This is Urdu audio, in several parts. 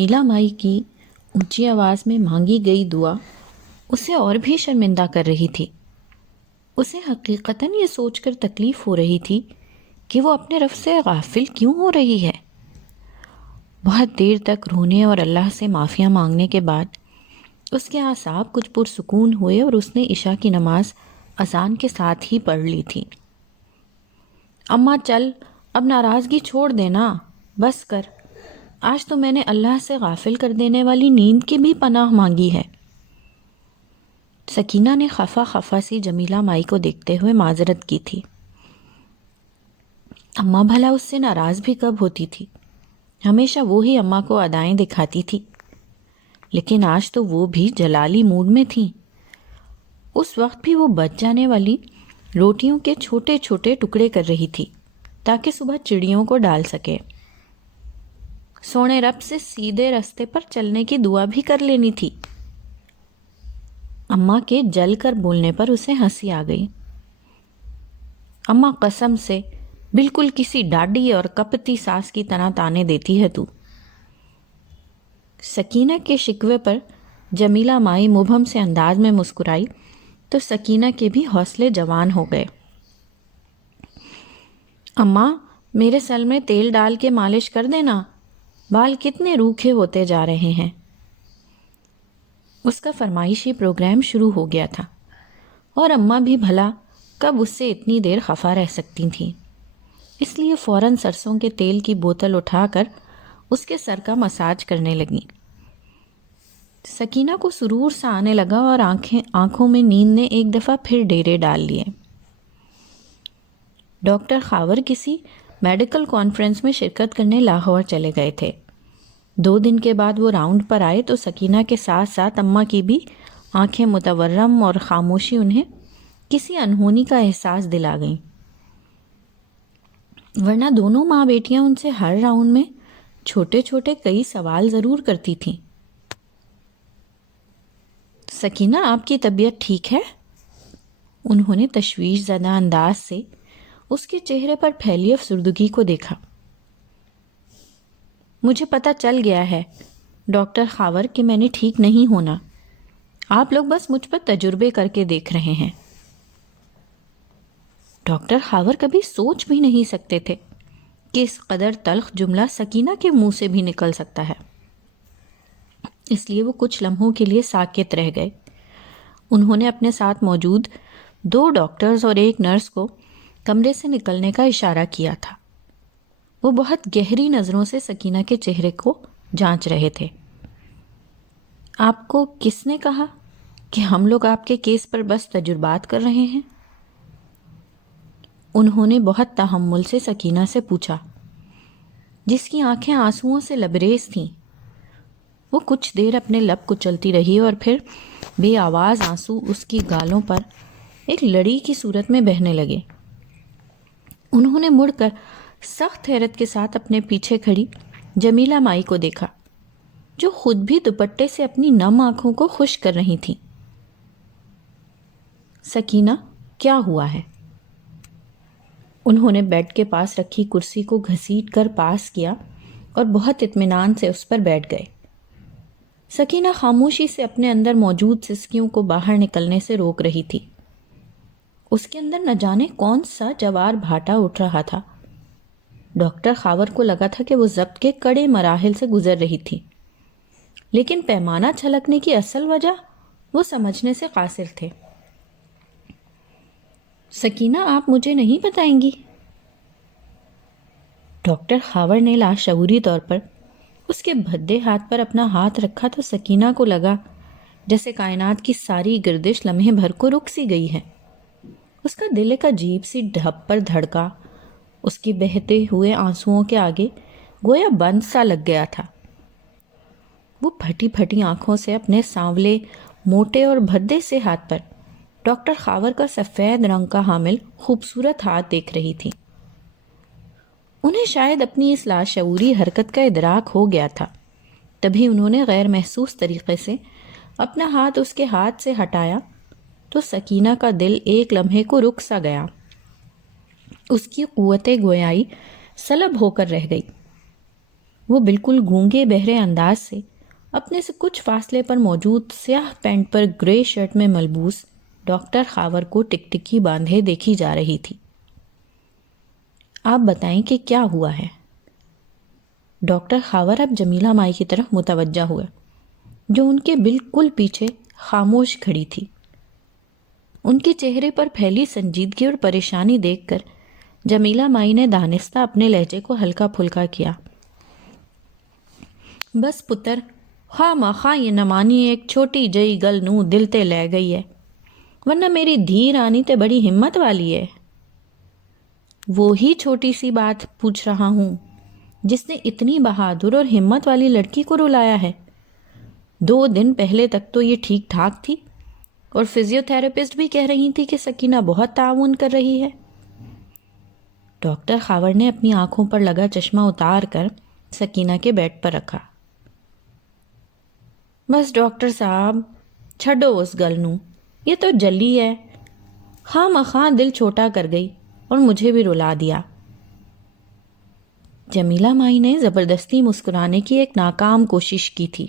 جمیلہ مائی کی اونچی آواز میں مانگی گئی دعا اسے اور بھی شرمندہ کر رہی تھی۔ اسے حقیقتاً یہ سوچ کر تکلیف ہو رہی تھی کہ وہ اپنے رب سے غافل کیوں ہو رہی ہے۔ بہت دیر تک رونے اور اللہ سے معافیاں مانگنے کے بعد اس کے اعصاب کچھ پرسکون ہوئے اور اس نے عشاء کی نماز اذان کے ساتھ ہی پڑھ لی تھی۔ اماں چل، اب ناراضگی چھوڑ دینا، بس کر، آج تو میں نے اللہ سے غافل کر دینے والی نیند کی بھی پناہ مانگی ہے۔ سکینہ نے خفا خفا سی جمیلہ مائی کو دیکھتے ہوئے معذرت کی تھی۔ اماں بھلا اس سے ناراض بھی کب ہوتی تھی؟ ہمیشہ وہی اماں کو ادائیں دکھاتی تھی، لیکن آج تو وہ بھی جلالی موڈ میں تھیں۔ اس وقت بھی وہ بچ جانے والی روٹیوں کے چھوٹے چھوٹے ٹکڑے کر رہی تھی تاکہ صبح چڑیوں کو ڈال سکے۔ سونے رب سے سیدھے راستے پر چلنے کی دعا بھی کر لینی تھی۔ اماں کے جل کر بولنے پر اسے ہنسی آ گئی۔ اماں قسم سے بالکل کسی ڈاڈی اور کپتی ساس کی طرح تانے دیتی ہے تو۔ سکینہ کے شکوے پر جمیلہ مائی مبہم سے انداز میں مسکرائی تو سکینہ کے بھی حوصلے جوان ہو گئے۔ اماں، میرے سر میں تیل ڈال کے مالش کر دینا، بال کتنے روکھے ہوتے جا رہے ہیں۔ اس کا فرمائشی پروگرام شروع ہو گیا تھا اور اماں بھی بھلا کب اس سے اتنی دیر خفا رہ سکتی تھیں، اس لیے فوراً سرسوں کے تیل کی بوتل اٹھا کر اس کے سر کا مساج کرنے لگیں۔ سکینہ کو سرور سا آنے لگا اور آنکھوں میں نیند نے ایک دفعہ پھر ڈیرے ڈال لیے۔ ڈاکٹر خاور کسی میڈیکل کانفرنس میں شرکت کرنے لاہور چلے گئے تھے۔ 2 دن کے بعد وہ راؤنڈ پر آئے تو سکینہ کے ساتھ ساتھ اماں کی بھی آنکھیں متورم اور خاموشی انہیں کسی انہونی کا احساس دلا گئیں، ورنہ دونوں ماں بیٹیاں ان سے ہر راؤنڈ میں چھوٹے چھوٹے کئی سوال ضرور کرتی تھیں۔ سکینہ، آپ کی طبیعت ٹھیک ہے؟ انہوں نے تشویش زدہ انداز سے اس کے چہرے پر پھیلی افسردگی کو دیکھا۔ مجھے پتہ چل گیا ہے ڈاکٹر خاور کہ میں نے ٹھیک نہیں ہونا، آپ لوگ بس مجھ پر تجربے کر کے دیکھ رہے ہیں۔ ڈاکٹر خاور کبھی سوچ بھی نہیں سکتے تھے کہ اس قدر تلخ جملہ سکینہ کے منہ سے بھی نکل سکتا ہے، اس لیے وہ کچھ لمحوں کے لیے ساکت رہ گئے۔ انہوں نے اپنے ساتھ موجود 2 ڈاکٹرز اور 1 نرس کو کمرے سے نکلنے کا اشارہ کیا تھا۔ وہ بہت گہری نظروں سے سکینہ کے چہرے کو جانچ رہے تھے۔ آپ کو کس نے کہا کہ ہم لوگ آپ کے کیس پر بس تجربات کر رہے ہیں؟ انہوں نے بہت تحمل سے سکینہ سے پوچھا، جس کی آنکھیں آنسوؤں سے لبریز تھیں۔ وہ کچھ دیر اپنے لب کچلتی رہی اور پھر بے آواز آنسو اس کی گالوں پر ایک لڑی کی صورت میں بہنے لگے۔ انہوں نے مڑ کر سخت حیرت کے ساتھ اپنے پیچھے کھڑی جمیلہ مائی کو دیکھا، جو خود بھی دوپٹے سے اپنی نم آنکھوں کو خشک کر رہی تھیں۔ سکینہ، کیا ہوا ہے؟ انہوں نے بیڈ کے پاس رکھی کرسی کو گھسیٹ کر پاس کیا اور بہت اطمینان سے اس پر بیٹھ گئے۔ سکینہ خاموشی سے اپنے اندر موجود سسکیوں کو باہر نکلنے سے روک رہی تھی۔ اس کے اندر نہ جانے کون سا جوار بھاٹا اٹھ رہا تھا۔ ڈاکٹر خاور کو لگا تھا کہ وہ ضبط کے کڑے مراحل سے گزر رہی تھی، لیکن پیمانہ چھلکنے کی اصل وجہ وہ سمجھنے سے قاصر تھے۔ سکینہ، آپ مجھے نہیں بتائیں گی؟ ڈاکٹر خاور نے لاشعوری طور پر اس کے بھدے ہاتھ پر اپنا ہاتھ رکھا تو سکینہ کو لگا جیسے کائنات کی ساری گردش لمحے بھر کو رک سی گئی ہے۔ اس کا دل ایک عجیب سی ڈھپ پر دھڑکا، اس کی بہتے ہوئے آنسوؤں کے آگے گویا بند سا لگ گیا تھا۔ وہ پھٹی پھٹی آنکھوں سے اپنے سانولے موٹے اور بھدے سے ہاتھ پر ڈاکٹر خاور کا سفید رنگ کا حامل خوبصورت ہاتھ دیکھ رہی تھی۔ انہیں شاید اپنی اس لاشعوری حرکت کا ادراک ہو گیا تھا، تبھی انہوں نے غیر محسوس طریقے سے اپنا ہاتھ اس کے ہاتھ سے ہٹایا تو سکینہ کا دل ایک لمحے کو رک سا گیا۔ اس کی قوت گویائی سلب ہو کر رہ گئی۔ وہ بالکل گونگے بہرے انداز سے اپنے سے کچھ فاصلے پر موجود سیاہ پینٹ پر گرے شرٹ میں ملبوس ڈاکٹر خاور کو ٹکٹکی باندھے دیکھی جا رہی تھی۔ آپ بتائیں کہ کیا ہوا ہے؟ ڈاکٹر خاور اب جمیلہ مائی کی طرف متوجہ ہوئے، جو ان کے بالکل پیچھے خاموش کھڑی تھی۔ ان کے چہرے پر پھیلی سنجیدگی اور پریشانی دیکھ کر جمیلہ مائی نے دانستہ اپنے لہجے کو ہلکا پھلکا کیا۔ بس پتر، خواہ مخواہ یہ نمانی ایک چھوٹی جئی گل نوں دل تے لے گئی ہے، ورنہ میری دھی رانی تے بڑی ہمت والی ہے۔ وہی چھوٹی سی بات پوچھ رہا ہوں جس نے اتنی بہادر اور ہمت والی لڑکی کو رلایا ہے۔ 2 دن پہلے تک تو یہ ٹھیک ٹھاک تھی، اور فزیو تھراپسٹ بھی کہہ رہی تھی کہ سکینہ بہت تعاون کر رہی ہے۔ ڈاکٹر خاور نے اپنی آنکھوں پر لگا چشمہ اتار کر سکینہ کے بیڈ پر رکھا۔ بس ڈاکٹر صاحب، چھڈو اس گل نوں، یہ تو جلی ہے، خواہ مخواہ دل چھوٹا کر گئی اور مجھے بھی رلا دیا۔ جمیلہ مائی نے زبردستی مسکرانے کی ایک ناکام کوشش کی تھی۔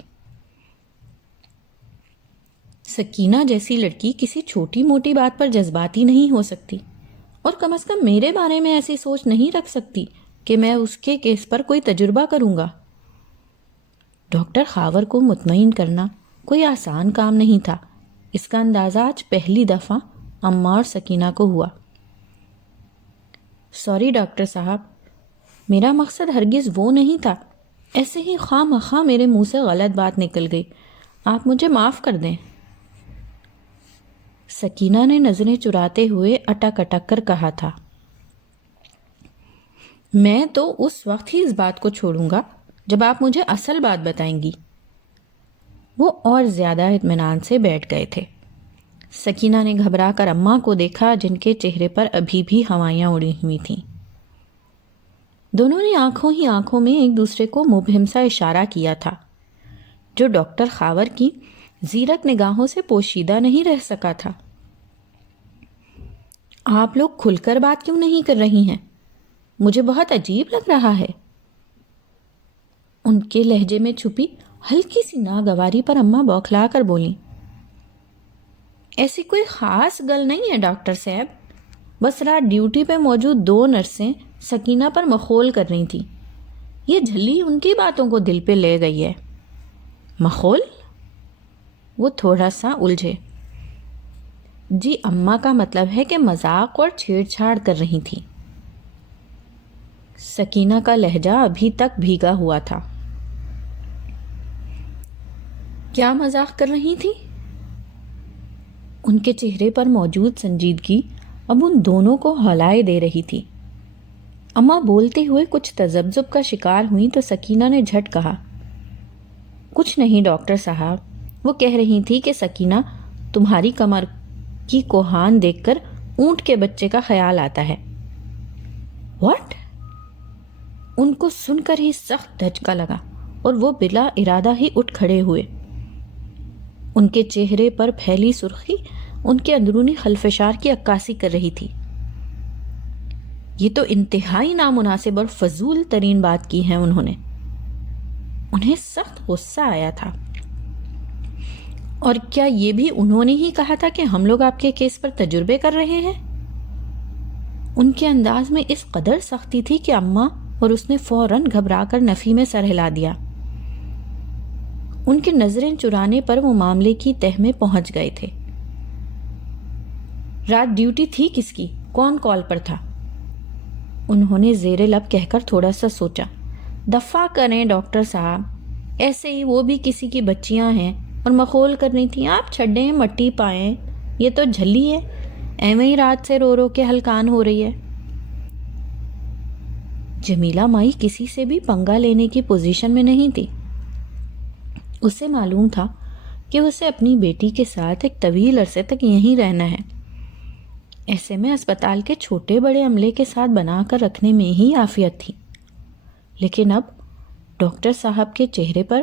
سکینہ جیسی لڑکی کسی چھوٹی موٹی بات پر جذباتی نہیں ہو سکتی، اور کم از کم میرے بارے میں ایسی سوچ نہیں رکھ سکتی کہ میں اس کے کیس پر کوئی تجربہ کروں گا۔ ڈاکٹر خاور کو مطمئن کرنا کوئی آسان کام نہیں تھا۔ اس کا اندازہ آج پہلی دفعہ اماں اور سکینہ کو ہوا۔ سوری ڈاکٹر صاحب، میرا مقصد ہرگز وہ نہیں تھا، ایسے ہی خواہ مخواہ میرے منہ سے غلط بات نکل گئی، آپ مجھے معاف کر دیں۔ سکینہ نے نظریں چراتے ہوئے اٹک اٹک کر کہا تھا، میں تو اس وقت ہی اس بات کو چھوڑوں گا جب آپ مجھے اصل بات بتائیں گی۔ وہ اور زیادہ اطمینان سے بیٹھ گئے تھے۔ سکینہ نے گھبرا کر اماں کو دیکھا، جن کے چہرے پر ابھی بھی ہوائیاں اڑی ہوئی تھیں۔ دونوں نے آنکھوں ہی آنکھوں میں ایک دوسرے کو مبہم سا اشارہ کیا تھا، جو ڈاکٹر خاور کی زیرک نگاہوں سے پوشیدہ نہیں رہ سکا تھا۔ آپ لوگ کھل کر بات کیوں نہیں کر رہی ہیں؟ مجھے بہت عجیب لگ رہا ہے۔ ان کے لہجے میں چھپی ہلکی سی ناگواری پر اماں بوکھلا کر بولیں، ایسی کوئی خاص گل نہیں ہے ڈاکٹر صاحب، بس رات ڈیوٹی پہ موجود 2 نرسیں سکینہ پر مخول کر رہی تھیں، یہ جھلی ان کی باتوں کو دل پہ لے گئی ہے۔ مخول؟ وہ تھوڑا سا الجھے۔ جی اماں کا مطلب ہے کہ مذاق اور چھیڑ چھاڑ کر رہی تھی۔ سکینہ کا لہجہ ابھی تک بھیگا ہوا تھا۔ کیا مذاق کر رہی تھی؟ ان کے چہرے پر موجود سنجیدگی اب ان دونوں کو ہلائے دے رہی تھی۔ اماں بولتے ہوئے کچھ تذبذب کا شکار ہوئی تو سکینہ نے جھٹ کہا، کچھ نہیں ڈاکٹر صاحب، وہ کہہ رہی تھی کہ سکینہ، تمہاری کمر کی کوہان دیکھ کر اونٹ کے بچے کا خیال آتا ہے۔ واٹ؟ ان کو سن کر ہی سخت دھچکا لگا اور وہ بلا ارادہ ہی اٹھ کھڑے ہوئے۔ ان کے چہرے پر پھیلی سرخی ان کے اندرونی خلفشار کی عکاسی کر رہی تھی۔ یہ تو انتہائی نامناسب اور فضول ترین بات کی ہے انہوں نے۔ انہیں سخت غصہ آیا تھا۔ اور کیا یہ بھی انہوں نے ہی کہا تھا کہ ہم لوگ آپ کے کیس پر تجربے کر رہے ہیں؟ ان کے انداز میں اس قدر سختی تھی کہ اماں اور اس نے فوراً گھبرا کر نفی میں سر ہلا دیا۔ ان کی نظریں چرانے پر وہ معاملے کی تہ میں پہنچ گئے تھے۔ رات ڈیوٹی تھی کس کی؟ کون کال پر تھا؟ انہوں نے زیر لب کہہ کر تھوڑا سا سوچا۔ دفع کریں ڈاکٹر صاحب، ایسے ہی وہ بھی کسی کی بچیاں ہیں اور مخول کرنی تھی، آپ چھڈیں مٹی پائیں، یہ تو جھلی ہے، ایویں ہی رات سے رو رو کے ہلکان ہو رہی ہے۔ جمیلہ مائی کسی سے بھی پنگا لینے کی پوزیشن میں نہیں تھی۔ اسے معلوم تھا کہ اسے اپنی بیٹی کے ساتھ ایک طویل عرصے تک یہیں رہنا ہے۔ ایسے میں اسپتال کے چھوٹے بڑے عملے کے ساتھ بنا کر رکھنے میں ہی عافیت تھی، لیکن اب ڈاکٹر صاحب کے چہرے پر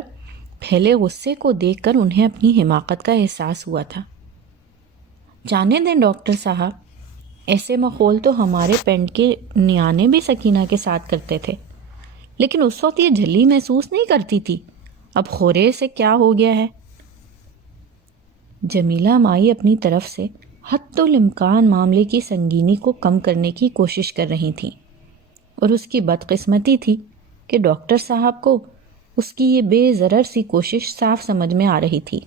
پھیلے غصے کو دیکھ کر انہیں اپنی حماقت کا احساس ہوا تھا۔ جانے دیں ڈاکٹر صاحب، ایسے مخول تو ہمارے پینٹ کے نیانے بھی سکینہ کے ساتھ کرتے تھے، لیکن اس وقت یہ جھلی محسوس نہیں کرتی تھی. اب خورے سے کیا ہو گیا ہے؟ جمیلہ مائی اپنی طرف سے حتی الامکان معاملے کی سنگینی کو کم کرنے کی کوشش کر رہی تھیں، اور اس کی بدقسمتی تھی کہ ڈاکٹر صاحب کو اس کی یہ بے ضرر سی کوشش صاف سمجھ میں آ رہی تھی.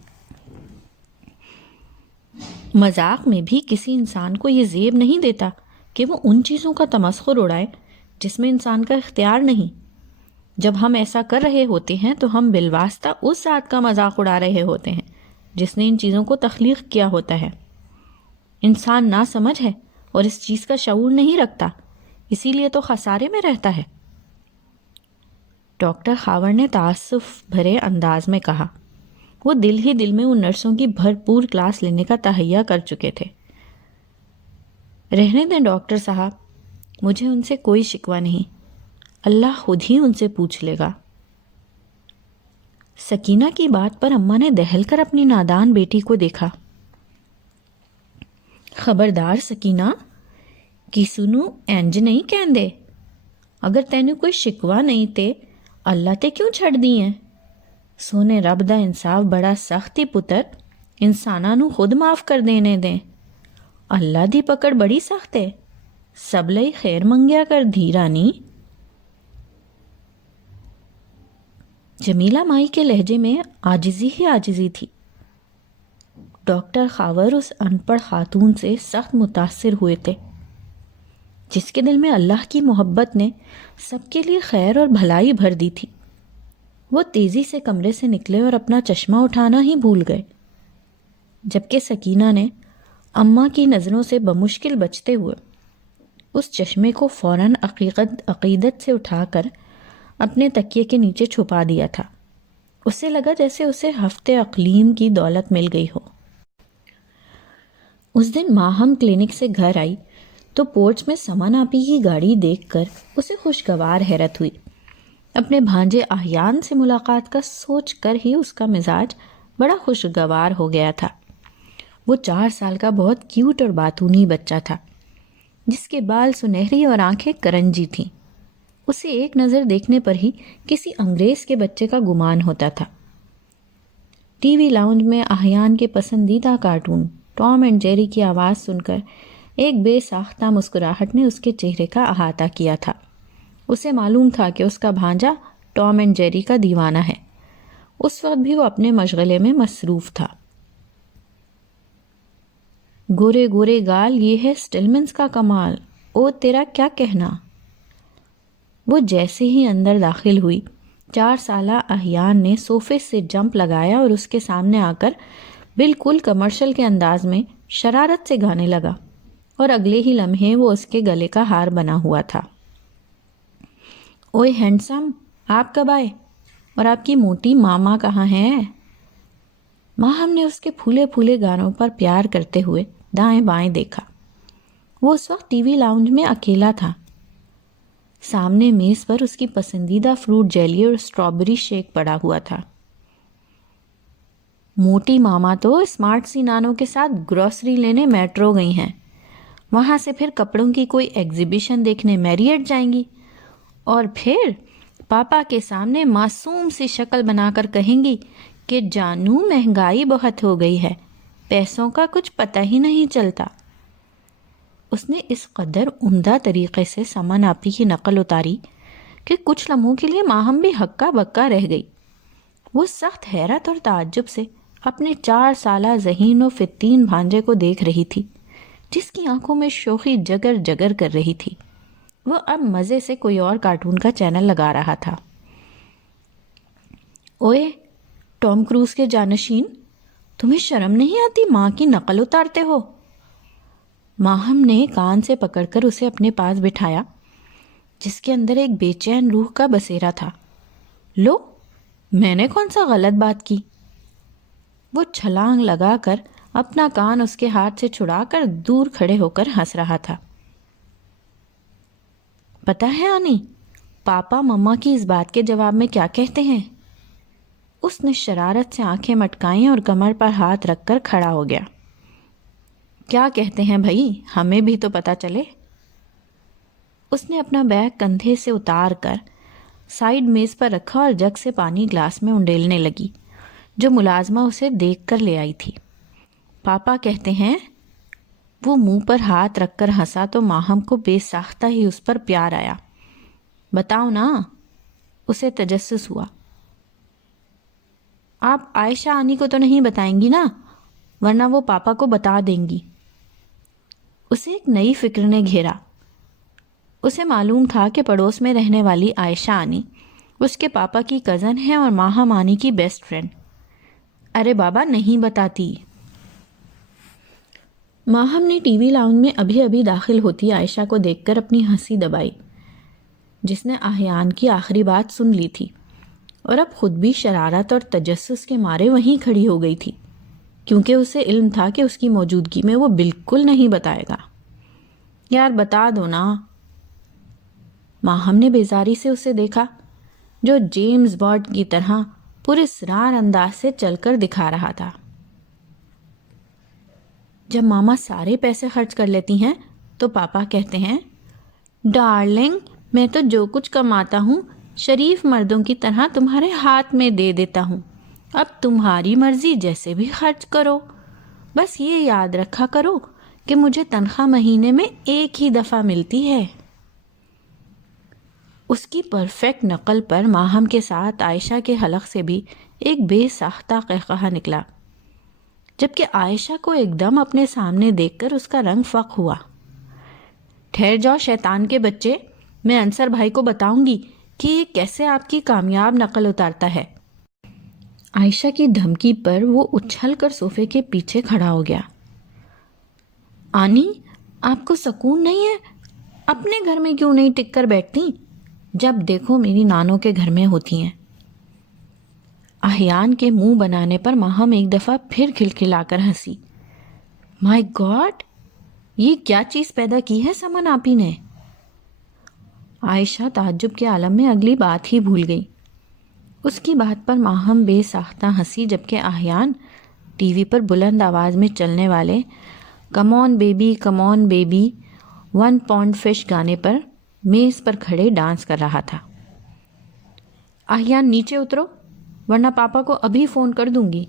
مذاق میں بھی کسی انسان کو یہ زیب نہیں دیتا کہ وہ ان چیزوں کا تمسخر اڑائے جس میں انسان کا اختیار نہیں. جب ہم ایسا کر رہے ہوتے ہیں تو ہم بالواسطہ اس ذات کا مذاق اڑا رہے ہوتے ہیں جس نے ان چیزوں کو تخلیق کیا ہوتا ہے. انسان نا سمجھ ہے اور اس چیز کا شعور نہیں رکھتا، اسی لیے تو خسارے میں رہتا ہے. ڈاکٹر خاور نے تعصف بھرے انداز میں کہا. وہ دل ہی دل میں ان نرسوں کی بھرپور کلاس لینے کا تہیہ کر چکے تھے. رہنے دیں ڈاکٹر صاحب، مجھے ان سے کوئی شکوہ نہیں، اللہ خود ہی ان سے پوچھ لے گا. سکینہ کی بات پر اماں نے دہل کر اپنی نادان بیٹی کو دیکھا. خبردار سکینہ، کسی نو انج نہیں کہندے. اگر تینوں کوئی شکوہ نہیں تے اللہ تے کیوں چھڑ دی ہیں؟ سونے رب دا انصاف بڑا سختی پتر، انساناں نو خود معاف کر دینے دیں. اللہ دی پکڑ بڑی سخت ہے، سب لئی خیر منگیا کر دھی رانی. جمیلہ مائی کے لہجے میں عاجزی ہی عاجزی تھی. ڈاکٹر خاور اس ان پڑھ خاتون سے سخت متاثر ہوئے تھے جس کے دل میں اللہ کی محبت نے سب کے لیے خیر اور بھلائی بھر دی تھی. وہ تیزی سے کمرے سے نکلے اور اپنا چشمہ اٹھانا ہی بھول گئے، جبکہ سکینہ نے اماں کی نظروں سے بمشکل بچتے ہوئے اس چشمے کو فوراً عقیدت سے اٹھا کر اپنے تکیے کے نیچے چھپا دیا تھا. اسے لگا جیسے اسے ہفتے اقلیم کی دولت مل گئی ہو. اس دن ماہم کلینک سے گھر آئی تو پورچ میں سمن آپی کی گاڑی دیکھ کر اسے خوشگوار حیرت ہوئی. اپنے بھانجے احیان سے ملاقات کا سوچ کر ہی اس کا مزاج بڑا خوشگوار ہو گیا تھا. وہ 4 سال کا بہت کیوٹ اور باتونی بچہ تھا جس کے بال سنہری اور آنکھیں کرنجی تھیں. اسے ایک نظر دیکھنے پر ہی کسی انگریز کے بچے کا گمان ہوتا تھا. ٹی وی لاؤنج میں احیان کے پسندیدہ کارٹون ٹام اینڈ جیری کی آواز سن کر ایک بے ساختہ مسکراہٹ نے اس کے چہرے کا احاطہ کیا تھا. اسے معلوم تھا کہ اس کا بھانجا ٹام اینڈ جیری کا دیوانہ ہے. اس وقت بھی وہ اپنے مشغلے میں مصروف تھا. گورے گورے گال، یہ ہے سٹلمنز کا کمال، او تیرا کیا کہنا. وہ جیسے ہی اندر داخل ہوئی 4 سالہ احیان نے صوفے سے جمپ لگایا اور اس کے سامنے آ کر بالکل کمرشل کے انداز میں شرارت سے گانے لگا، اور اگلے ہی لمحے وہ اس کے گلے کا ہار بنا ہوا تھا. اوئے ہینڈسم، آپ کب آئے؟ اور آپ کی موٹی ماما کہاں ہیں؟ ماہم نے اس کے پھولے پھولے گانوں پر پیار کرتے ہوئے دائیں بائیں دیکھا. وہ اس وقت ٹی وی لاؤنج میں اکیلا تھا. سامنے میز پر اس کی پسندیدہ فروٹ جیلی اور اسٹرابری شیک پڑا ہوا تھا. موٹی ماما تو اسمارٹ سی نانوں کے ساتھ گروسری لینے میٹرو گئی ہیں، وہاں سے پھر کپڑوں کی کوئی ایگزیبیشن دیکھنے میریٹ جائیں گی، اور پھر پاپا کے سامنے معصوم سی شکل بنا کر کہیں گی کہ جانو مہنگائی بہت ہو گئی ہے، پیسوں کا کچھ پتہ ہی نہیں چلتا. اس نے اس قدر عمدہ طریقے سے سمن آپی کی نقل اتاری کہ کچھ لمحوں کے لیے ماہم بھی ہکا بکا رہ گئی. وہ سخت حیرت اور تعجب سے اپنے 4 سالہ ذہین و فتین بھانجے کو دیکھ رہی تھی جس کی آنکھوں میں شوخی جگر جگر کر رہی تھی. وہ اب مزے سے کوئی اور کارٹون کا چینل لگا رہا تھا. اوئے ٹام کروز کے جانشین، تمہیں شرم نہیں آتی ماں کی نقل اتارتے ہو؟ ماہم نے کان سے پکڑ کر اسے اپنے پاس بٹھایا جس کے اندر ایک بے چین روح کا بسیرا تھا. لو، میں نے کون سا غلط بات کی؟ وہ چھلانگ لگا کر اپنا کان اس کے ہاتھ سے چھڑا کر دور کھڑے ہو کر ہنس رہا تھا. پتہ ہے آنی، پاپا مما کی اس بات کے جواب میں کیا کہتے ہیں؟ اس نے شرارت سے آنکھیں مٹکائیں اور کمر پر ہاتھ رکھ کر کھڑا ہو گیا. کیا کہتے ہیں بھائی، ہمیں بھی تو پتہ چلے. اس نے اپنا بیگ کندھے سے اتار کر سائیڈ میز پر رکھا اور جگ سے پانی گلاس میں انڈیلنے لگی جو ملازمہ اسے دیکھ کر لے آئی تھی۔ پاپا کہتے ہیں، وہ منہ پر ہاتھ رکھ کر ہنسا تو ماہم کو بے ساختہ ہی اس پر پیار آیا۔ بتاؤ نا، اسے تجسس ہوا۔ آپ عائشہ آنی کو تو نہیں بتائیں گی نا، ورنہ وہ پاپا کو بتا دیں گی۔ اسے ایک نئی فکر نے گھیرا۔ اسے معلوم تھا کہ پڑوس میں رہنے والی عائشہ آنی اس کے پاپا کی کزن ہے اور ماہم آنی کی بیسٹ فرینڈ۔ ارے بابا نہیں بتاتی۔ ماہم نے ٹی وی لاؤنج میں ابھی ابھی داخل ہوتی عائشہ کو دیکھ کر اپنی ہنسی دبائی، جس نے آہیان کی آخری بات سن لی تھی اور اب خود بھی شرارت اور تجسس کے مارے وہیں کھڑی ہو گئی تھی، کیونکہ اسے علم تھا کہ اس کی موجودگی میں وہ بالکل نہیں بتائے گا۔ یار بتا دو نا۔ ماہم نے بیزاری سے اسے دیکھا، جو جیمز بانڈ کی طرح پراسرار انداز سے چل کر دکھا رہا تھا۔ جب ماما سارے پیسے خرچ کر لیتی ہیں تو پاپا کہتے ہیں، ڈارلنگ میں تو جو کچھ کماتا ہوں شریف مردوں کی طرح تمہارے ہاتھ میں دے دیتا ہوں، اب تمہاری مرضی جیسے بھی خرچ کرو، بس یہ یاد رکھا کرو کہ مجھے تنخواہ مہینے میں ایک ہی دفعہ ملتی ہے۔ اس کی پرفیکٹ نقل پر ماہم کے ساتھ عائشہ کے حلق سے بھی ایک بے ساختہ قہقہا نکلا، جبکہ عائشہ کو ایک دم اپنے سامنے دیکھ کر اس کا رنگ فق ہوا۔ ٹھہر جاؤ شیطان کے بچے، میں انصر بھائی کو بتاؤں گی کہ یہ کیسے آپ کی کامیاب نقل اتارتا ہے۔ عائشہ کی دھمکی پر وہ اچھل کر صوفے کے پیچھے کھڑا ہو گیا۔ آنی، آپ کو سکون نہیں ہے؟ اپنے گھر میں کیوں نہیں ٹک کر بیٹھتی؟ جب دیکھو میری نانوں کے گھر میں ہوتی ہیں۔ آہیان کے منہ بنانے پر ماہم ایک دفعہ پھر کھلکھلا کر ہنسی۔ مائی گاڈ، یہ کیا چیز پیدا کی ہے سمن آپی نے؟ عائشہ تعجب کے عالم میں اگلی بات ہی بھول گئی۔ اس کی بات پر ماہم بے ساختہ ہنسی، جبکہ آہیان ٹی وی پر بلند آواز میں چلنے والے کم آن بیبی 1 پاؤنڈ فش گانے پر میز پر کھڑے ڈانس کر رہا تھا۔ آہیان نیچے اترو ورنہ پاپا کو ابھی فون کر دوں گی۔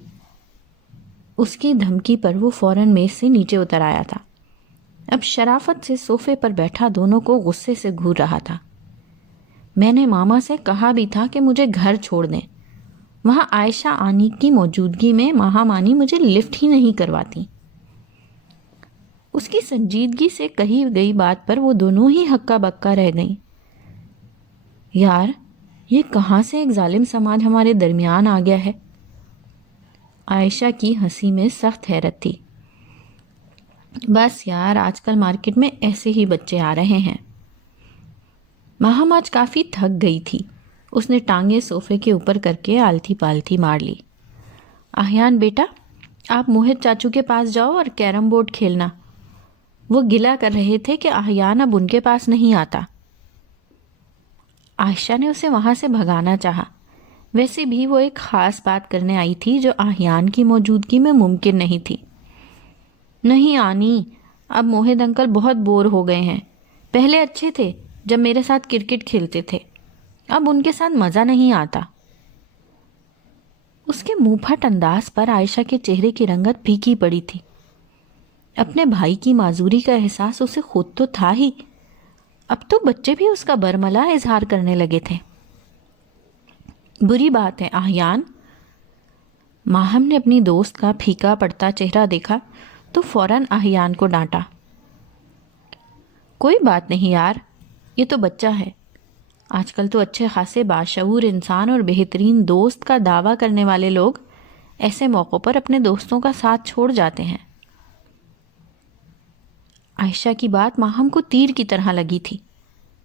اس کی دھمکی پر وہ فوراً میز سے نیچے اتر آیا تھا۔ اب شرافت سے صوفے پر بیٹھا دونوں کو غصے سے گھور رہا تھا۔ میں نے ماما سے کہا بھی تھا کہ مجھے گھر چھوڑ دیں، وہاں عائشہ آنی کی موجودگی میں ماہم آنی مجھے لفٹ ہی نہیں کرواتی۔ اس کی سنجیدگی سے کہی گئی بات پر وہ دونوں ہی ہکا بکا رہ گئیں۔ یار، یہ کہاں سے ایک ظالم سماج ہمارے درمیان آ گیا ہے؟ عائشہ کی ہنسی میں سخت حیرت تھی۔ بس یار، آج کل مارکیٹ میں ایسے ہی بچے آ رہے ہیں۔ ماہم آج کافی تھک گئی تھی۔ اس نے ٹانگیں صوفے کے اوپر کر کے آلتی پالتی مار لی۔ آہیان بیٹا، آپ موہت چاچو کے پاس جاؤ اور کیرم بورڈ کھیلنا۔ وہ گلہ کر رہے تھے کہ آہیان اب ان کے پاس نہیں آتا۔ عائشہ نے اسے وہاں سے بھگانا چاہا، ویسے بھی وہ ایک خاص بات کرنے آئی تھی جو آہیان کی موجودگی میں ممکن نہیں تھی۔ نہیں آنی، اب موہد انکل بہت بور ہو گئے ہیں۔ پہلے اچھے تھے جب میرے ساتھ کرکٹ کھیلتے تھے، اب ان کے ساتھ مزہ نہیں آتا۔ اس کے منہ پھٹ انداز پر عائشہ کے چہرے کی رنگت پھیکی پڑی تھی۔ اپنے بھائی کی معذوری کا احساس اسے خود تو تھا ہی، اب تو بچے بھی اس کا برملا اظہار کرنے لگے تھے۔ بری بات ہے آہیان۔ ماہم نے اپنی دوست کا پھیکا پڑتا چہرہ دیکھا تو فوراً آہیان کو ڈانٹا۔ کوئی بات نہیں یار، یہ تو بچہ ہے۔ آج کل تو اچھے خاصے باشعور انسان اور بہترین دوست کا دعویٰ کرنے والے لوگ ایسے موقعوں پر اپنے دوستوں کا ساتھ چھوڑ جاتے ہیں۔ عائشہ کی بات ماہم کو تیر کی طرح لگی تھی۔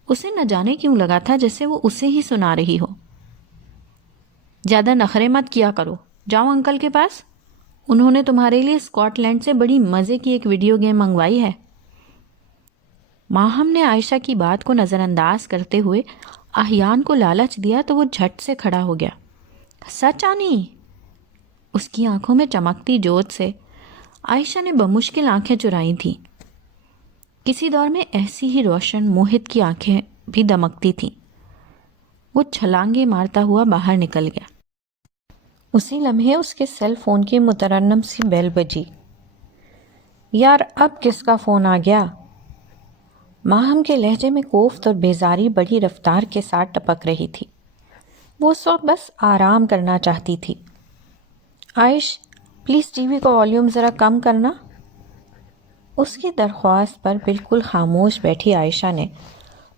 اسے نہ جانے کیوں لگا تھا جیسے وہ اسے ہی سنا رہی ہو۔ زیادہ نخرے مت کیا کرو، جاؤ انکل کے پاس، انہوں نے تمہارے لیے اسکاٹ لینڈ سے بڑی مزے کی ایک ویڈیو گیم منگوائی ہے۔ ماہم نے عائشہ کی بات کو نظر انداز کرتے ہوئے آہیان کو لالچ دیا تو وہ جھٹ سے کھڑا ہو گیا۔ سچ آنی؟ اس کی آنکھوں میں چمکتی جوت سے عائشہ نے بمشکل آنکھیں چرائی تھیں۔ کسی دور میں ایسی ہی روشن موہت کی آنکھیں بھی دمکتی تھیں۔ وہ چھلانگے مارتا ہوا باہر نکل گیا۔ اسی لمحے اس کے سیل فون کی مترنم سی بیل بجی۔ یار اب کس کا فون آ گیا؟ ماہم کے لہجے میں کوفت اور بیزاری بڑی رفتار کے ساتھ ٹپک رہی تھی۔ وہ اس وقت بس آرام کرنا چاہتی تھی۔ عائش پلیز ٹی وی کا والیوم ذرا کم کرنا۔ اس کی درخواست پر بالکل خاموش بیٹھی عائشہ نے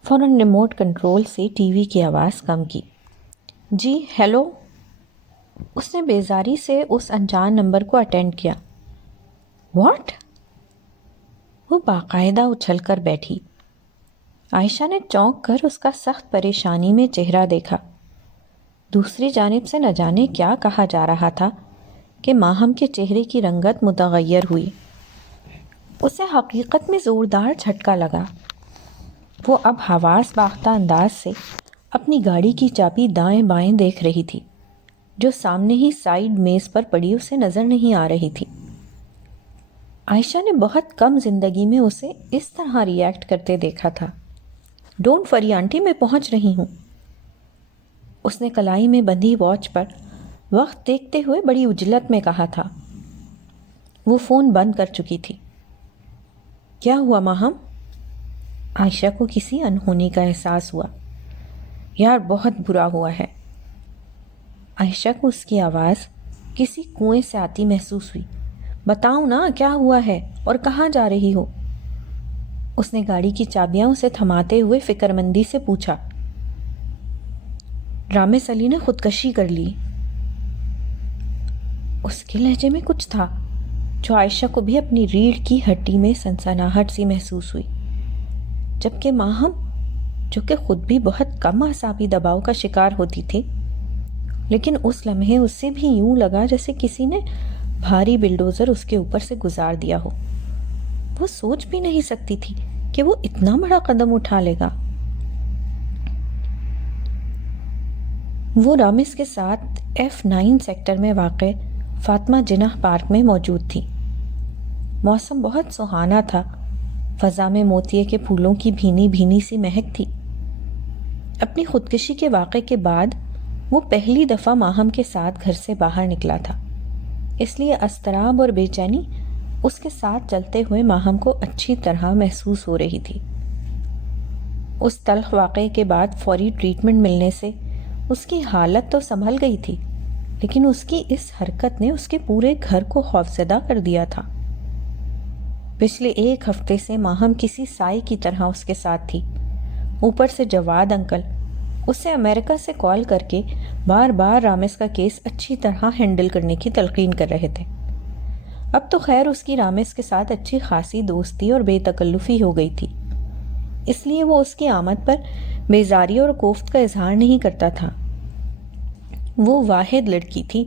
فوراً ریموٹ کنٹرول سے ٹی وی کی آواز کم کی۔ جی ہیلو۔ اس نے بیزاری سے اس انجان نمبر کو اٹینڈ کیا۔ واٹ؟ وہ باقاعدہ اچھل کر بیٹھی۔ عائشہ نے چونک کر اس کا سخت پریشانی میں چہرہ دیکھا۔ دوسری جانب سے نہ جانے کیا کہا جا رہا تھا کہ ماہم کے چہرے کی رنگت متغیر ہوئی۔ اسے حقیقت میں زوردار جھٹکا لگا۔ وہ اب حواس باختہ انداز سے اپنی گاڑی کی چابی دائیں بائیں دیکھ رہی تھی، جو سامنے ہی سائیڈ میز پر پڑی اسے نظر نہیں آ رہی تھی۔ عائشہ نے بہت کم زندگی میں اسے اس طرح ری ایکٹ کرتے دیکھا تھا۔ ڈونٹ وری آنٹی، میں پہنچ رہی ہوں۔ اس نے کلائی میں بندھی واچ پر وقت دیکھتے ہوئے بڑی عجلت میں کہا تھا۔ وہ فون بند کر چکی تھی۔ کیا ہوا ماہم؟ عائشہ کو کسی انہونی کا احساس ہوا۔ یار بہت برا ہوا ہے۔ عائشہ کو اس کی آواز کسی کنویں سے آتی محسوس ہوئی۔ بتاؤ نا کیا ہوا ہے اور کہاں جا رہی ہو؟ اس نے گاڑی کی چابیاں اسے تھماتے ہوئے فکر مندی سے پوچھا۔ رامس علی نے خودکشی کر لی۔ اس کے لہجے میں کچھ تھا جو عائشہ کو بھی اپنی ریڑھ کی ہڈی میں سنسناہٹ سی محسوس ہوئی، جبکہ ماہم جو کہ خود بھی بہت کم اعصابی دباؤ کا شکار ہوتی تھی، لیکن اس لمحے اس سے بھی یوں لگا جیسے کسی نے بھاری بلڈوزر اس کے اوپر سے گزار دیا ہو۔ وہ سوچ بھی نہیں سکتی تھی کہ وہ اتنا بڑا قدم اٹھا لے گا۔ وہ رامس کے ساتھ F9 سیکٹر میں واقع فاطمہ جناح پارک میں موجود تھی۔ موسم بہت سہانا تھا۔ فضا میں موتیے کے پھولوں کی بھینی بھینی سی مہک تھی۔ اپنی خودکشی کے واقعے کے بعد وہ پہلی دفعہ ماہم کے ساتھ گھر سے باہر نکلا تھا، اس لیے اضطراب اور بے چینی اس کے ساتھ چلتے ہوئے ماہم کو اچھی طرح محسوس ہو رہی تھی۔ اس تلخ واقعے کے بعد فوری ٹریٹمنٹ ملنے سے اس کی حالت تو سنبھل گئی تھی، لیکن اس کی اس حرکت نے اس کے پورے گھر کو خوفزدہ کر دیا تھا۔ پچھلے ایک ہفتے سے ماہم کسی سائے کی طرح اس کے ساتھ تھی۔ اوپر سے جواد انکل اسے امریکہ سے کال کر کے بار بار رامس کا کیس اچھی طرح ہینڈل کرنے کی تلقین کر رہے تھے۔ اب تو خیر اس کی رامس کے ساتھ اچھی خاصی دوستی اور بے تکلفی ہو گئی تھی، اس لیے وہ اس کی آمد پر بیزاری اور کوفت کا اظہار نہیں کرتا تھا۔ وہ واحد لڑکی تھی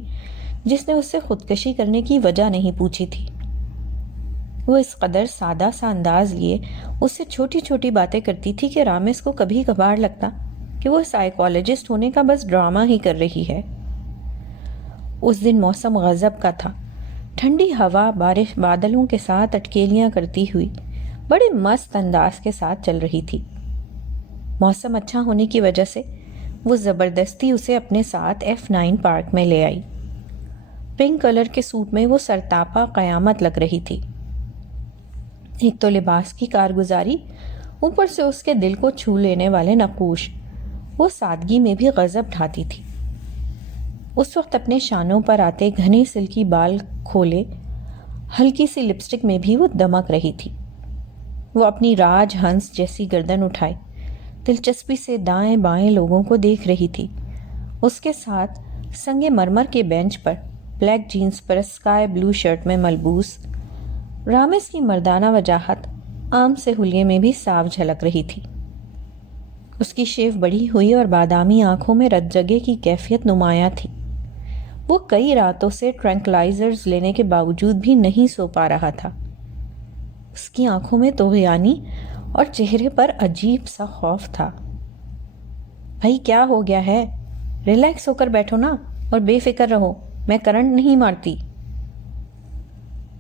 جس نے اس سے خودکشی کرنے کی وجہ نہیں پوچھی تھی۔ وہ اس قدر سادہ سا انداز لیے اس سے چھوٹی چھوٹی باتیں کرتی تھی کہ رامس کو کبھی کبھار لگتا کہ وہ سائیکالوجسٹ ہونے کا بس ڈرامہ ہی کر رہی ہے۔ اس دن موسم غضب کا تھا۔ ٹھنڈی ہوا بارش بادلوں کے ساتھ اٹکیلیاں کرتی ہوئی بڑے مست انداز کے ساتھ چل رہی تھی۔ موسم اچھا ہونے کی وجہ سے وہ زبردستی اسے اپنے ساتھ F9 پارک میں لے آئی۔ پنک کلر کے سوٹ میں وہ سرتاپا قیامت لگ رہی تھی۔ ایک تو لباس کی کارگزاری، اوپر سے اس کے دل کو چھو لینے والے نقوش، وہ سادگی میں بھی غضب ڈھاتی تھی۔ اس وقت اپنے شانوں پر آتے گھنے سلکی بال کھولے ہلکی سی لپسٹک میں بھی وہ دمک رہی تھی۔ وہ اپنی راج ہنس جیسی گردن اٹھائے دلچسپی سے دائیں بائیں لوگوں کو دیکھ رہی تھی۔ اس کے ساتھ سنگ مرمر کے بینچ پر بلیک جینز پر اسکائی بلو شرٹ میں ملبوس رامس کی مردانہ وجاہت عام سے حلیے میں بھی صاف جھلک رہی تھی۔ اس کی شیو بڑی ہوئی اور بادامی آنکھوں میں رت جگے کی کیفیت نمایاں تھی۔ وہ کئی راتوں سے ٹرینکلائزرز لینے کے باوجود بھی نہیں سو پا رہا تھا۔ اس کی آنکھوں میں طغیانی اور چہرے پر عجیب سا خوف تھا۔ بھائی کیا ہو گیا ہے؟ ریلیکس ہو کر بیٹھو نا اور بے فکر رہو، میں کرنٹ نہیں مارتی۔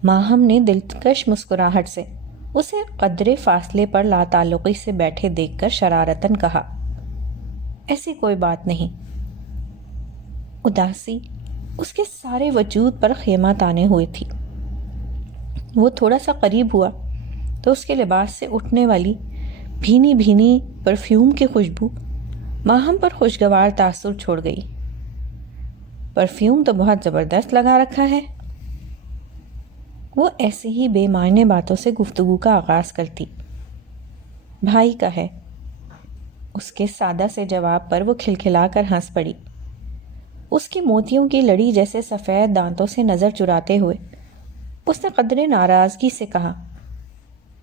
ماہم نے دلکش مسکراہٹ سے اسے قدرے فاصلے پر لا تعلقی سے بیٹھے دیکھ کر شرارتاً کہا۔ ایسی کوئی بات نہیں۔ اداسی اس کے سارے وجود پر خیمہ تانے ہوئے تھی۔ وہ تھوڑا سا قریب ہوا تو اس کے لباس سے اٹھنے والی بھینی بھینی پرفیوم کی خوشبو ماہم پر خوشگوار تاثر چھوڑ گئی۔ پرفیوم تو بہت زبردست لگا رکھا ہے۔ وہ ایسے ہی بے معنی باتوں سے گفتگو کا آغاز کرتی۔ بھائی کا ہے۔ اس کے سادہ سے جواب پر وہ کھلکھلا کر ہنس پڑی۔ اس کی موتیوں کی لڑی جیسے سفید دانتوں سے نظر چراتے ہوئے اس نے قدرے ناراضگی سے کہا،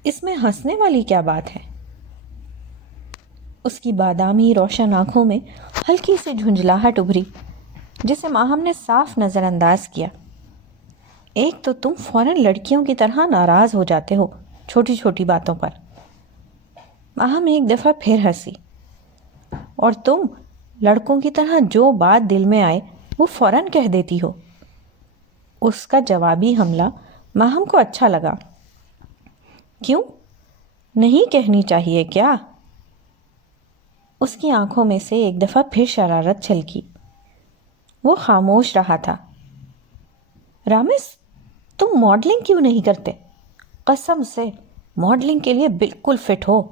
اس میں ہنسنے والی کیا بات ہے؟ اس کی بادامی روشن آنکھوں میں ہلکی سی جھنجھلاہٹ ابھری جسے ماہم نے صاف نظر انداز کیا۔ ایک تو تم فوراً لڑکیوں کی طرح ناراض ہو جاتے ہو چھوٹی چھوٹی باتوں پر۔ ماہم ایک دفعہ پھر ہنسی۔ اور تم لڑکوں کی طرح جو بات دل میں آئے وہ فوراً کہہ دیتی ہو۔ اس کا جوابی حملہ ماہم کو اچھا لگا۔ کیوں؟ نہیں کہنی چاہیے کیا؟ اس کی آنکھوں میں سے ایک دفعہ پھر شرارت چھلکی۔ وہ خاموش رہا تھا۔ رامز، تم ماڈلنگ کیوں نہیں کرتے؟ قسم سے ماڈلنگ کے لیے بالکل فٹ ہو۔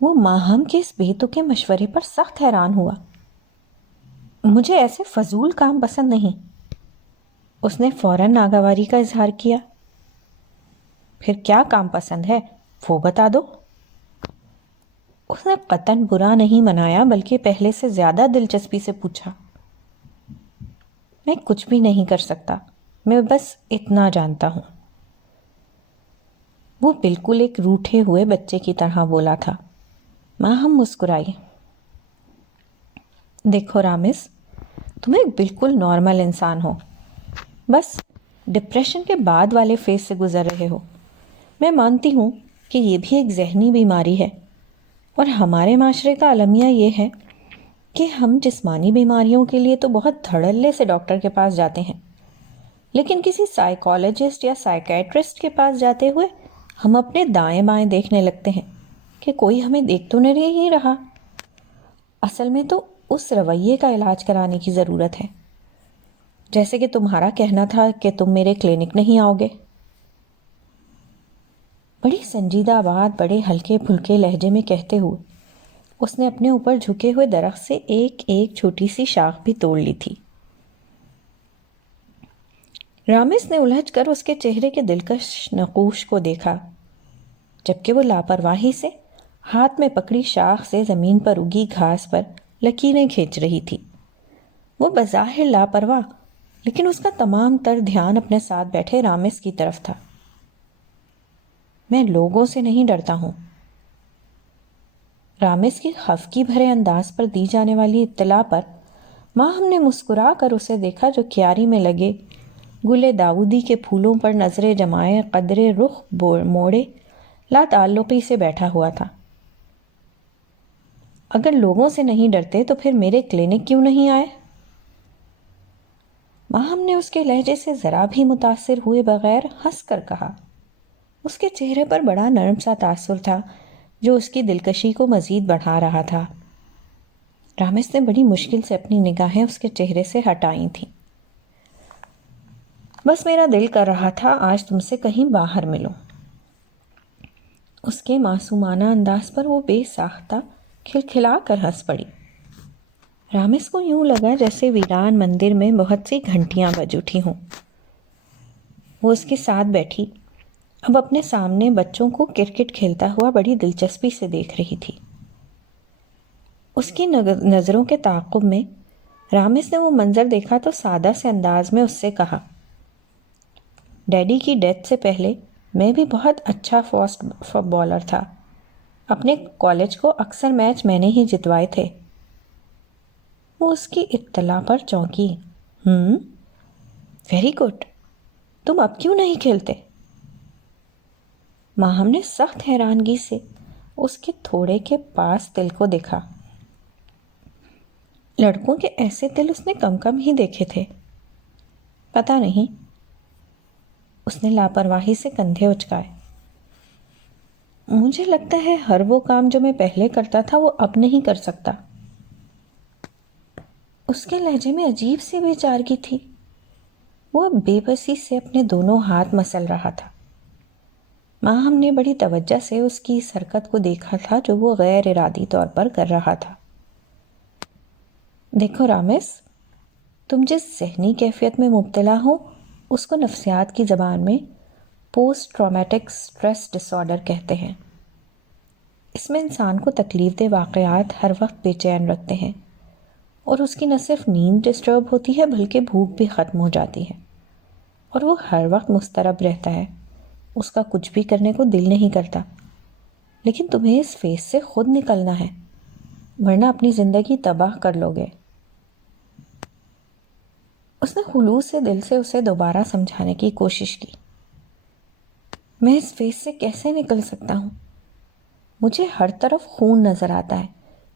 وہ ماہم کے اس بے تکے مشورے پر سخت حیران ہوا۔ مجھے ایسے فضول کام پسند نہیں۔ اس نے فوراً ناگواری کا اظہار کیا۔ پھر کیا کام پسند ہے وہ بتا دو۔ اس نے قطعاً برا نہیں منایا بلکہ پہلے سے زیادہ دلچسپی سے پوچھا۔ میں کچھ بھی نہیں کر سکتا، میں بس اتنا جانتا ہوں۔ وہ بالکل ایک روٹھے ہوئے بچے کی طرح بولا تھا۔ ماہم مسکرائی۔ دیکھو رامز، تم ایک بالکل نارمل انسان ہو، بس ڈپریشن کے بعد والے فیز سے گزر رہے ہو۔ میں مانتی ہوں کہ یہ بھی ایک ذہنی بیماری ہے، اور ہمارے معاشرے کا المیہ یہ ہے کہ ہم جسمانی بیماریوں کے لیے تو بہت دھڑلے سے ڈاکٹر کے پاس جاتے ہیں، لیکن کسی سائیکالوجسٹ یا سائیکیٹرسٹ کے پاس جاتے ہوئے ہم اپنے دائیں بائیں دیکھنے لگتے ہیں کہ کوئی ہمیں دیکھ تو نہیں رہا۔ اصل میں تو اس رویے کا علاج کرانے کی ضرورت ہے، جیسے کہ تمہارا کہنا تھا کہ تم میرے کلینک نہیں آؤ گے۔ بڑی سنجیدہ بات بڑے ہلکے پھلکے لہجے میں کہتے ہوئے اس نے اپنے اوپر جھکے ہوئے درخت سے ایک ایک چھوٹی سی شاخ بھی توڑ لی تھی۔ رامز نے الجھ کر اس کے چہرے کے دلکش نقوش کو دیکھا، جبکہ وہ لاپرواہی سے ہاتھ میں پکڑی شاخ سے زمین پر اگی گھاس پر لکیریں کھینچ رہی تھی۔ وہ بظاہر لاپرواہ، لیکن اس کا تمام تر دھیان اپنے ساتھ بیٹھے رامز کی طرف تھا۔ میں لوگوں سے نہیں ڈرتا ہوں۔ رامز کی خفگی بھرے انداز پر دی جانے والی اطلاع پر ماہم نے مسکرا کر اسے دیکھا، جو کیاری میں لگے گلے داؤدی کے پھولوں پر نظریں جمائے قدرے رخ موڑے لا تعلقی سے بیٹھا ہوا تھا۔ اگر لوگوں سے نہیں ڈرتے تو پھر میرے کلینک کیوں نہیں آئے؟ ماہم نے اس کے لہجے سے ذرا بھی متاثر ہوئے بغیر ہنس کر کہا۔ اس کے چہرے پر بڑا نرم سا تاثر تھا جو اس کی دلکشی کو مزید بڑھا رہا تھا۔ رامز نے بڑی مشکل سے اپنی نگاہیں اس کے چہرے سے ہٹائی تھیں۔ بس میرا دل کر رہا تھا آج تم سے کہیں باہر ملوں۔ اس کے معصومانہ انداز پر وہ بے ساختہ کھلکھلا کر ہنس پڑی۔ رامز کو یوں لگا جیسے ویران مندر میں بہت سی گھنٹیاں بج اٹھی ہوں۔ وہ اس کے ساتھ بیٹھی اب اپنے سامنے بچوں کو کرکٹ کھیلتا ہوا بڑی دلچسپی سے دیکھ رہی تھی۔ اس کی نظروں کے تعاقب میں رامز نے وہ منظر دیکھا تو سادہ سے انداز میں اس سے کہا، ڈیڈی کی ڈیتھ سے پہلے میں بھی بہت اچھا فاسٹ بالر تھا۔ اپنے کالج کو اکثر میچ میں نے ہی جتوائے تھے۔ وہ اس کی اطلاع پر چونکی۔ ویری گڈ، تم اب کیوں نہیں کھیلتے؟ ماہم نے سخت حیرانگی سے اس کے تھوڑے کے پاس دل کو دیکھا۔ لڑکوں کے ایسے دل اس نے کم ہی دیکھے تھے۔ پتہ نہیں۔ اس نے لاپرواہی سے کندھے اچکائے۔ مجھے لگتا ہے ہر وہ کام جو میں پہلے کرتا تھا وہ اب نہیں کر سکتا۔ اس کے لہجے میں عجیب سی بے چارگی تھی۔ وہ اب بے بسی سے اپنے دونوں ہاتھ مسل رہا تھا۔ ماہم نے بڑی توجہ سے اس کی اس حرکت کو دیکھا تھا جو وہ غیر ارادی طور پر کر رہا تھا۔ دیکھو رامس، تم جس ذہنی کیفیت میں مبتلا ہو اس کو نفسیات کی زبان میں پوسٹ ٹرامیٹک سٹریس ڈس آرڈر کہتے ہیں۔ اس میں انسان کو تکلیف دہ واقعات ہر وقت بے چین رکھتے ہیں، اور اس کی نہ صرف نیند ڈسٹرب ہوتی ہے بلکہ بھوک بھی ختم ہو جاتی ہے، اور وہ ہر وقت مضطرب رہتا ہے، اس کا کچھ بھی کرنے کو دل نہیں کرتا۔ لیکن تمہیں اس فیز سے خود نکلنا ہے، ورنہ اپنی زندگی تباہ کر لو گے۔ اس نے خلوص سے دل سے اسے دوبارہ سمجھانے کی کوشش کی۔ میں اس فیز سے کیسے نکل سکتا ہوں؟ مجھے ہر طرف خون نظر آتا ہے،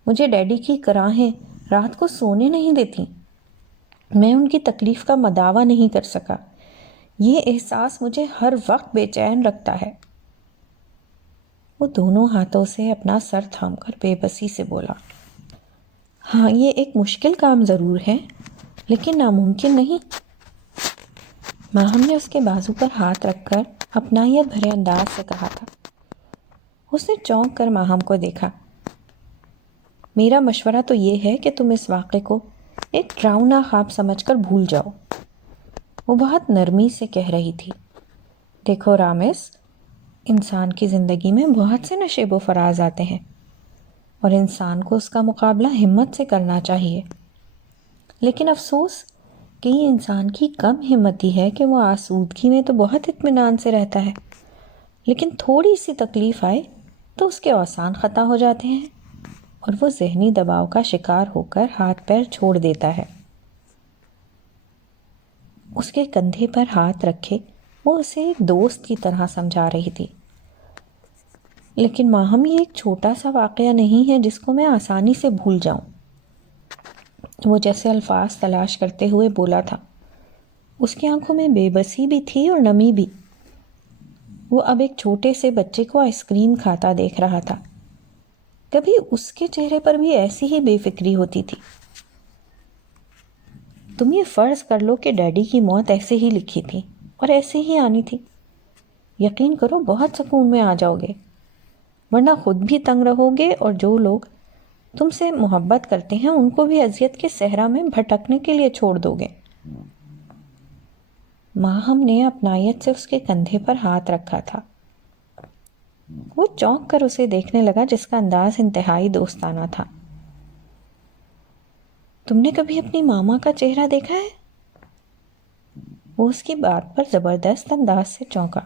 مجھے ڈیڈی کی کراہیں رات کو سونے نہیں دیتی، میں ان کی تکلیف کا مداوع نہیں کر سکا، یہ احساس مجھے ہر وقت بے چین رکھتا ہے۔ وہ دونوں ہاتھوں سے اپنا سر تھام کر بے بسی سے بولا، ہاں یہ ایک مشکل کام ضرور ہے لیکن ناممکن نہیں۔ ماہم نے اس کے بازو پر ہاتھ رکھ کر اپنائیت بھرے انداز سے کہا تھا۔ اس نے چونک کر ماہم کو دیکھا۔ میرا مشورہ تو یہ ہے کہ تم اس واقعے کو ایک ڈراؤنا خواب سمجھ کر بھول جاؤ۔ وہ بہت نرمی سے کہہ رہی تھی، دیکھو رامس، انسان کی زندگی میں بہت سے نشیب و فراز آتے ہیں اور انسان کو اس کا مقابلہ ہمت سے کرنا چاہیے، لیکن افسوس کہ یہ انسان کی کم ہمتی ہے کہ وہ آسودگی میں تو بہت اطمینان سے رہتا ہے، لیکن تھوڑی سی تکلیف آئے تو اس کے اوسان خطا ہو جاتے ہیں اور وہ ذہنی دباؤ کا شکار ہو کر ہاتھ پیر چھوڑ دیتا ہے۔ اس کے کندھے پر ہاتھ رکھے وہ اسے ایک دوست کی طرح سمجھا رہی تھی۔ لیکن ماہم، یہ ایک چھوٹا سا واقعہ نہیں ہے جس کو میں آسانی سے بھول جاؤں۔ وہ جیسے الفاظ تلاش کرتے ہوئے بولا تھا۔ اس کی آنکھوں میں بے بسی بھی تھی اور نمی بھی۔ وہ اب ایک چھوٹے سے بچے کو آئس کریم کھاتا دیکھ رہا تھا۔ کبھی اس کے چہرے پر بھی ایسی ہی بے فکری ہوتی تھی۔ تم یہ فرض کر لو کہ ڈیڈی کی موت ایسے ہی لکھی تھی اور ایسے ہی آنی تھی، یقین کرو بہت سکون میں آ جاؤ گے، ورنہ خود بھی تنگ رہو گے اور جو لوگ تم سے محبت کرتے ہیں ان کو بھی اذیت کے صحرا میں بھٹکنے کے لیے چھوڑ دو گے۔ ماہم نے اپنائیت سے اس کے کندھے پر ہاتھ رکھا تھا۔ وہ چونک کر اسے دیکھنے لگا جس کا انداز انتہائی دوستانہ تھا۔ تم نے کبھی اپنی ماما کا چہرہ دیکھا ہے؟ وہ اس کی بات پر زبردست انداز سے چونکا۔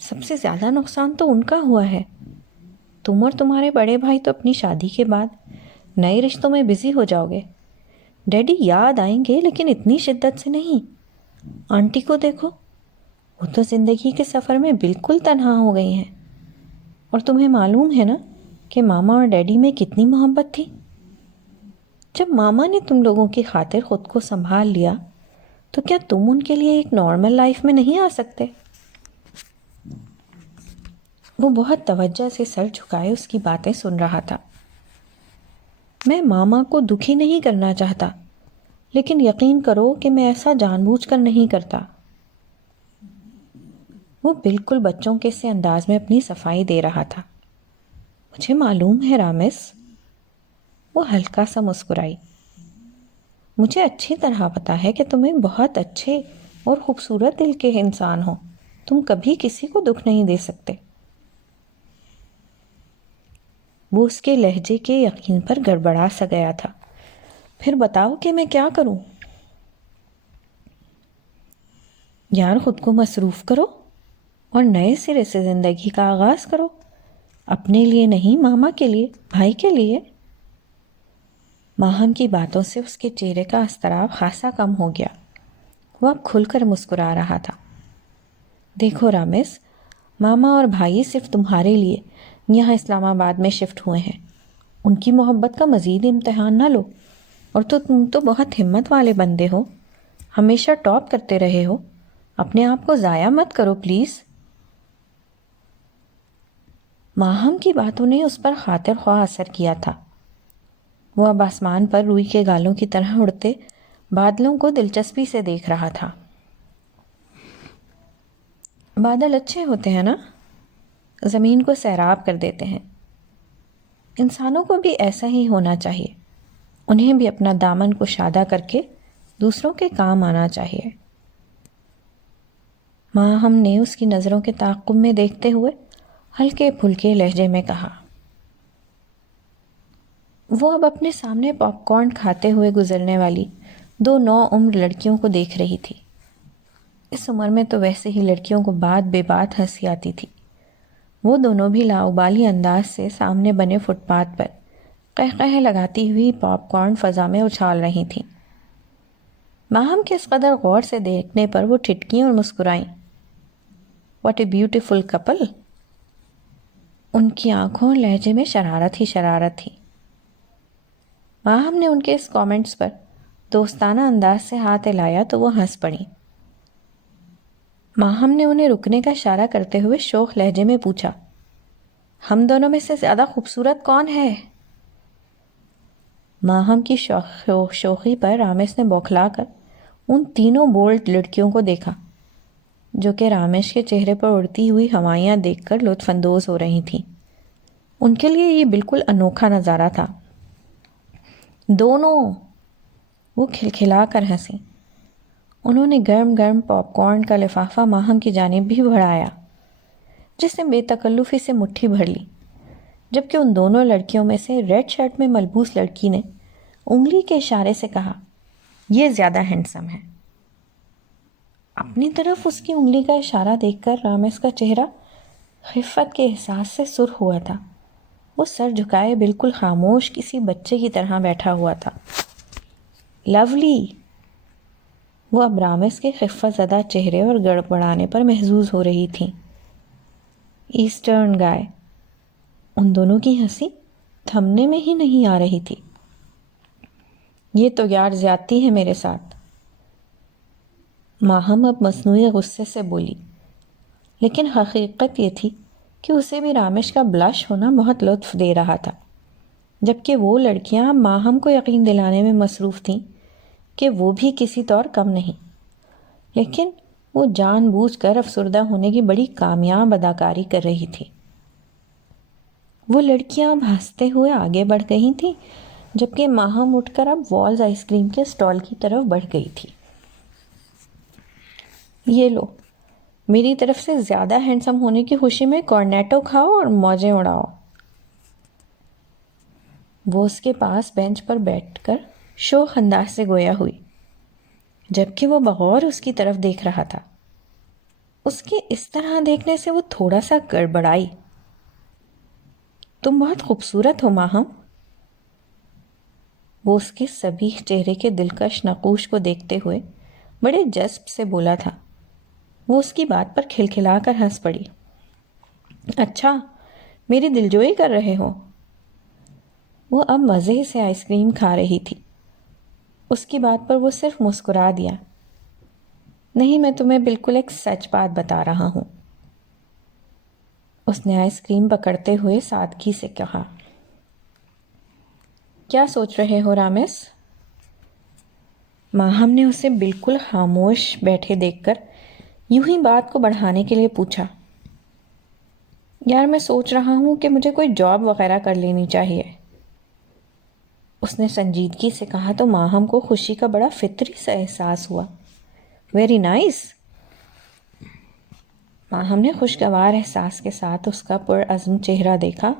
سب سے زیادہ نقصان تو ان کا ہوا ہے۔ تم اور تمہارے بڑے بھائی تو اپنی شادی کے بعد نئے رشتوں میں بزی ہو جاؤ گے۔ ڈیڈی یاد آئیں گے لیکن اتنی شدت سے نہیں۔ آنٹی کو دیکھو، وہ تو زندگی کے سفر میں بالکل تنہا ہو گئی ہیں، اور تمہیں معلوم ہے نا کہ ماما اور ڈیڈی میں کتنی محبت تھی۔ جب ماما نے تم لوگوں کی خاطر خود کو سنبھال لیا تو کیا تم ان کے لیے ایک نارمل لائف میں نہیں آ سکتے؟ وہ بہت توجہ سے سر جھکائے اس کی باتیں سن رہا تھا۔ میں ماما کو دکھی نہیں کرنا چاہتا، لیکن یقین کرو کہ میں ایسا جان بوجھ کر نہیں کرتا۔ وہ بالکل بچوں کے سے انداز میں اپنی صفائی دے رہا تھا۔ مجھے معلوم ہے رامس، وہ ہلکا سا مسکرائی، مجھے اچھی طرح پتا ہے کہ تم ایک بہت اچھے اور خوبصورت دل کے انسان ہو، تم کبھی کسی کو دکھ نہیں دے سکتے۔ وہ اس کے لہجے کے یقین پر گڑبڑا سا گیا تھا۔ پھر بتاؤ کہ میں کیا کروں؟ یار خود کو مصروف کرو اور نئے سرے سے زندگی کا آغاز کرو، اپنے لیے نہیں، ماما کے لیے، بھائی کے لیے۔ ماہم کی باتوں سے اس کے چہرے کا اضطراب خاصا کم ہو گیا۔ وہ اب کھل کر مسکرا رہا تھا۔ دیکھو رامس، ماما اور بھائی صرف تمہارے لیے یہاں اسلام آباد میں شفٹ ہوئے ہیں، ان کی محبت کا مزید امتحان نہ لو، اور تو تم تو بہت ہمت والے بندے ہو، ہمیشہ ٹاپ کرتے رہے ہو، اپنے آپ کو ضائع مت کرو پلیز۔ ماہم کی باتوں نے اس پر خاطر خواہ اثر کیا تھا۔ وہ اب آسمان پر روئی کے گالوں کی طرح اڑتے بادلوں کو دلچسپی سے دیکھ رہا تھا۔ بادل اچھے ہوتے ہیں نا، زمین کو سیراب کر دیتے ہیں۔ انسانوں کو بھی ایسا ہی ہونا چاہیے، انہیں بھی اپنا دامن کشادہ کر کے دوسروں کے کام آنا چاہیے۔ ماہم نے اس کی نظروں کے تعاقب میں دیکھتے ہوئے ہلکے پھلکے لہجے میں کہا۔ وہ اب اپنے سامنے پاپ کارن کھاتے ہوئے گزرنے والی 2 نوعمر لڑکیوں کو دیکھ رہی تھی۔ اس عمر میں تو ویسے ہی لڑکیوں کو بات بے بات ہنسی آتی تھی۔ وہ دونوں بھی لاابالی انداز سے سامنے بنے فٹ پاتھ پر قہقہے لگاتی ہوئی پاپ کارن فضا میں اچھال رہی تھیں۔ ماہم کے اس قدر غور سے دیکھنے پر وہ ٹھٹکیں اور مسکرائیں۔ What a beautiful couple. ان کی آنکھوں اور لہجے میں شرارت ہی شرارت تھی۔ ماہم نے ان کے اس کامنٹس پر دوستانہ انداز سے ہاتھ ہلایا تو وہ ہنس پڑیں۔ ماہم نے انہیں رکنے کا اشارہ کرتے ہوئے شوخ لہجے میں پوچھا، ہم دونوں میں سے زیادہ خوبصورت کون ہے؟ ماہم کی شوخی پر رامش نے بوکھلا کر ان تینوں بولڈ لڑکیوں کو دیکھا جو کہ رامش کے چہرے پر اڑتی ہوئی ہوائیاں دیکھ کر لطف اندوز ہو رہی تھیں۔ ان کے لیے یہ بالکل انوکھا نظارہ تھا۔ دونوں، وہ کھلکھلا کر ہنسیں۔ انہوں نے گرم گرم پاپ کارن کا لفافہ ماہم کی جانب بھی بڑھایا جس نے بے تکلفی سے مٹھی بھر لی، جبکہ ان دونوں لڑکیوں میں سے ریڈ شرٹ میں ملبوس لڑکی نے انگلی کے اشارے سے کہا، یہ زیادہ ہینڈسم ہے۔ اپنی طرف اس کی انگلی کا اشارہ دیکھ کر رامس کا چہرہ خفت کے احساس سے سرخ ہوا تھا۔ وہ سر جھکائے بالکل خاموش کسی بچے کی طرح بیٹھا ہوا تھا۔ لولی، وہ اب رامس کے خفت زدہ چہرے اور گڑبڑانے پر محظوظ ہو رہی تھیں۔ ایسٹرن گائے۔ ان دونوں کی ہنسی تھمنے میں ہی نہیں آ رہی تھی۔ یہ تو یار زیادتی ہے میرے ساتھ، ماہم اب مصنوعی غصے سے بولی، لیکن حقیقت یہ تھی کہ اسے بھی رامش کا بلش ہونا بہت لطف دے رہا تھا، جبکہ وہ لڑکیاں ماہم کو یقین دلانے میں مصروف تھیں کہ وہ بھی کسی طور کم نہیں، لیکن وہ جان بوجھ کر افسردہ ہونے کی بڑی کامیاب اداکاری کر رہی تھی۔ وہ لڑکیاں اب ہنستے ہوئے آگے بڑھ گئی تھیں، جبکہ ماہم اٹھ کر اب والز آئس کریم کے اسٹال کی طرف بڑھ گئی تھی۔ یہ لو، میری طرف سے زیادہ ہینڈسم ہونے کی خوشی میں کورنیٹو کھاؤ اور موجیں اڑاؤ۔ وہ اس کے پاس بینچ پر بیٹھ کر شوخ انداز سے گویا ہوئی، جبکہ وہ بغور اس کی طرف دیکھ رہا تھا۔ اس کے اس طرح دیکھنے سے وہ تھوڑا سا گڑبڑائی۔ تم بہت خوبصورت ہو ماہم، وہ اس کے سبھی چہرے کے دلکش نقوش کو دیکھتے ہوئے بڑے جذب سے بولا تھا۔ وہ اس کی بات پر کھلکھلا کر ہنس پڑی۔ اچھا، میری دلجوئی کر رہے ہو؟ وہ اب مزے سے آئس کریم کھا رہی تھی۔ اس کی بات پر وہ صرف مسکرا دیا۔ نہیں، میں تمہیں بالکل ایک سچ بات بتا رہا ہوں، اس نے آئس کریم پکڑتے ہوئے سادگی سے کہا۔ کیا سوچ رہے ہو رامس؟ ماہم نے اسے بالکل خاموش بیٹھے دیکھ کر یوں ہی بات کو بڑھانے کے لیے پوچھا۔ یار میں سوچ رہا ہوں کہ مجھے کوئی جاب وغیرہ کر لینی چاہیے، اس نے سنجیدگی سے کہا تو ماہم کو خوشی کا بڑا فطری سا احساس ہوا۔ Very nice. ماہم نے خوشگوار احساس کے ساتھ اس کا پرعزم چہرہ دیکھا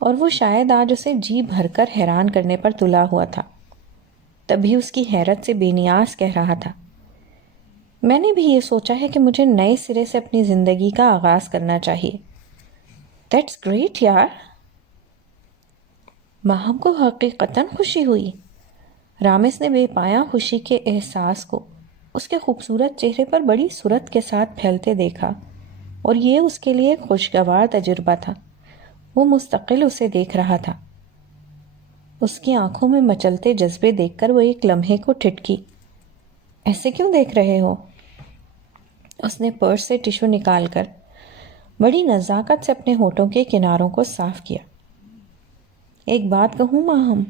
اور وہ شاید آج اسے جی بھر کر حیران کرنے پر تلا ہوا تھا۔ تبھی اس کی حیرت سے بے نیاز کہہ رہا تھا، میں نے بھی یہ سوچا ہے کہ مجھے نئے سرے سے اپنی زندگی کا آغاز کرنا چاہیے۔ دیٹس گریٹ یار۔ ماہم کو حقیقتاً خوشی ہوئی۔ رامس نے بے پایا خوشی کے احساس کو اس کے خوبصورت چہرے پر بڑی سرعت کے ساتھ پھیلتے دیکھا، اور یہ اس کے لیے ایک خوشگوار تجربہ تھا۔ وہ مستقل اسے دیکھ رہا تھا۔ اس کی آنکھوں میں مچلتے جذبے دیکھ کر وہ ایک لمحے کو ٹھٹکی۔ ایسے کیوں دیکھ رہے ہو؟ اس نے پرس سے ٹشو نکال کر بڑی نزاکت سے اپنے ہونٹوں کے کناروں کو صاف کیا۔ ایک بات کہوں ماہم،